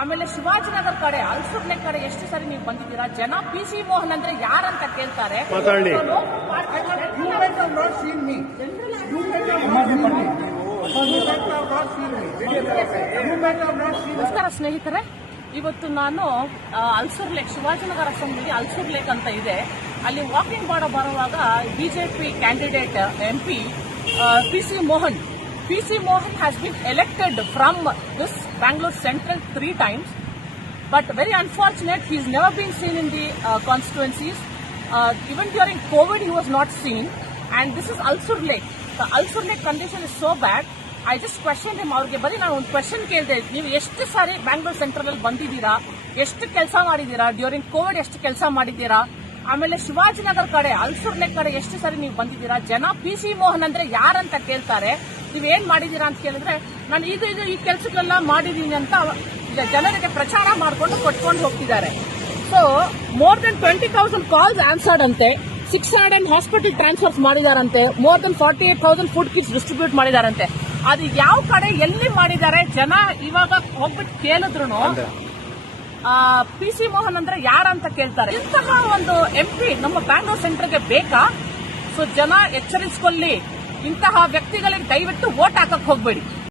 ಆಮೇಲೆ ಶಿವಾಜಿನಗರ ಕಡೆ ಅಲ್ಸುರ್ಲೆ ಕಡೆ ಎಷ್ಟು ಸರಿ ನೀವು ಬಂದಿದ್ದೀರಾ? ಜನ PC ಮೋಹನ್ ಅಂದ್ರೆ ಯಾರಂತ ಕೇಳ್ತಾರೆ. ನಮಸ್ಕಾರ ಸ್ನೇಹಿತರೆ, ಇವತ್ತು ನಾನು Ulsoor lake, Shivajinagar assembly Ulsoor lake ಅಂತ ಇದೆ, ಅಲ್ಲಿ ವಾಕಿಂಗ್ ಬರುವಾಗ BJP candidate MP PC Mohan has been elected from this Bangalore Central 3 times, but very unfortunate, he has never been seen in the constituencies. Even during COVID he was not seen, and this is Alsur Lake. The Alsur Lake condition is so bad. I just questioned him. ಅವ್ರಿಗೆ ಬರೀ ನಾನು ಒಂದು question ಕೇಳಿದೆ, ನೀವು ಎಷ್ಟು ಸಾರಿ Bangalore central ಅಲ್ಲಿ ಬಂದಿದ್ದೀರಾ, ಎಷ್ಟು ಕೆಲಸ ಮಾಡಿದ್ದೀರಾ, ಡ್ಯೂರಿಂಗ್ ಕೋವಿಡ್ ಎಷ್ಟು ಕೆಲಸ ಮಾಡಿದ್ದೀರಾ, ಆಮೇಲೆ ಶಿವಾಜಿನಗರ ಕಡೆ ಅಲ್ಸೂರ್ ಲೇಕ್ ಕಡೆ ಎಷ್ಟು ಸಾರಿ ನೀವು ಬಂದಿದ್ದೀರಾ? ಜನ PC ಮೋಹನ್ ಅಂದ್ರೆ ಯಾರಂತ ಕೇಳ್ತಾರೆ. ನೀವೇನ್ ಮಾಡಿದೀರಾ ಅಂತ ಕೇಳಿದ್ರೆ ನಾನು ಇದು ಈ ಕೆಲಸಗಳೆಲ್ಲ ಮಾಡಿದೀನಿ ಅಂತ ಜನರಿಗೆ ಪ್ರಚಾರ ಮಾಡಿಕೊಂಡು ಕೊಟ್ಕೊಂಡು ಹೋಗ್ತಿದ್ದಾರೆ. So more than 20,000 calls answered ಅಂತೆ, 600 ಹಾಸ್ಪಿಟಲ್ ಟ್ರಾನ್ಸ್ಫರ್ಸ್ ಮಾಡಿದಾರಂತೆ, more than 48,000 food kits distribute ಮಾಡಿದಾರಂತೆ. ಅದು ಯಾವ ಕಡೆ ಎಲ್ಲಿ ಮಾಡಿದ್ದಾರೆ ಜನ ಇವಾಗ ಹೋಗ್ಬಿಟ್ಟು ಕೇಳಿದ್ರು PC ಮೋಹನ್ ಅಂದ್ರೆ ಯಾರಂತ ಕೇಳ್ತಾರೆ. ಇಂತಹ ಒಂದು MP ನಮ್ಮ ಬ್ಯಾಂಗ್ಳೂರ್ ಸೆಂಟರ್ಗೆ ಬೇಕಾ? ಸೊ ಜನ ಎಚ್ಚರಿಸಿಕೊಳ್ಳಿ, ಇಂತಹ ವ್ಯಕ್ತಿಗಳಿಗೆ ದಯವಿಟ್ಟು ವೋಟ್ ಹಾಕಕ್ ಹೋಗ್ಬೇಡಿ.